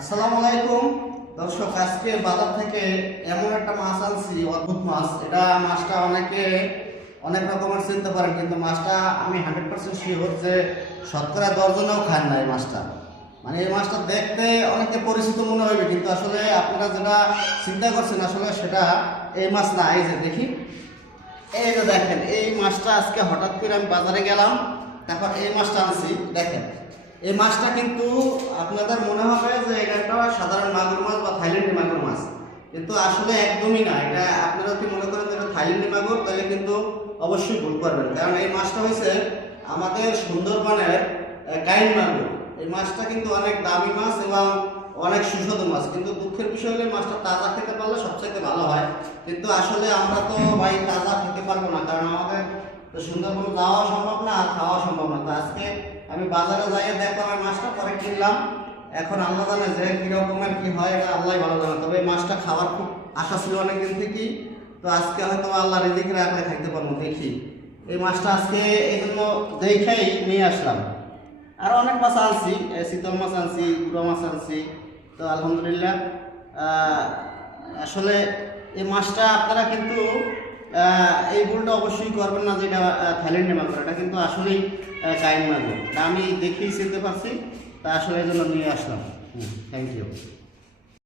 আসসালামু আলাইকুম দর্শক, আজকে বাজার থেকে এমন একটা মাছ আনছি, অদ্ভুত মাছ। মাছটা অনেকে অনেক রকমের চিনতে পারেন, কিন্তু মাছটা আমি 100% শিওর যে শতকরা 10 জনেও খান না এই মাছটা। মানে এই মাছটা দেখতে অনেকে পরিচিত মনে হবে, কিন্তু আসলে আপনারা যেটা চিন্তা করছেন আসলে সেটা এই মাছ না। এই যে দেখি, এই যে দেখেন, এই মাছটা আজকে হঠাৎ করে আমি বাজারে গেলাম, তারপর এই মাছটা আনছি। দেখেন, এই মাছটা কিন্তু আপনাদের মনে হবে যে এটা একটা সাধারণ মাগুর মাছ বা থাইল্যান্ডি মাগুর মাছ, কিন্তু আসলে একদমই না। এটা আপনারা যদি মনে করেন যে এটা থাইল্যান্ডি মাগুর, তাহলে কিন্তু অবশ্যই ভুল করবেন, কারণ এই মাছটা হয়েছে আমাদের সুন্দরবনের কাইন মাগুর। এই মাছটা কিন্তু অনেক দামি মাছ এবং অনেক সুস্বাদু মাছ, কিন্তু দুঃখের বিষয় হলে মাছটা তাজা খেতে পারলে সবচাইতে ভালো হয়। কিন্তু আসলে আমরা তো ভাই তাজা খেতে পারবো না, কারণ আমাদের সুন্দরবন যাওয়া সম্ভব না আর খাওয়া সম্ভব না। তো আজকে আমি বাজারে যাই দেখলাম এই মাছটা, পরে কিনলাম। এখন আল্লাহ জানে যে কিরকমের কি হয়, এটা আল্লাহ ভালো জানে। তবে এই মাছটা খাওয়ার খুব আশা ছিল অনেকদিন থেকেই, তো আজকে হয়তো আল্লাহ রিজিক রাখলে খাইতে পারবো। দেখি এই মাছটা আজকে এই জন্য দেখেই নিয়ে আসলাম। আর অনেক মাছ আনছি, শীতল মাছ আনছি, গুঁড়ো মাছ আনছি। তো আলহামদুলিল্লাহ, আসলে এই মাছটা আপনারা কিন্তু এই ভুলটা অবশ্যই করবেন না, যেটা থাইল্যান্ডে মাগুর। এটা কিন্তু আসলেই কাইন মাগুর, আমি দেখেই চিনতে পারছি, তা আসলে এই জন্য নিয়ে আসলাম। Thank you.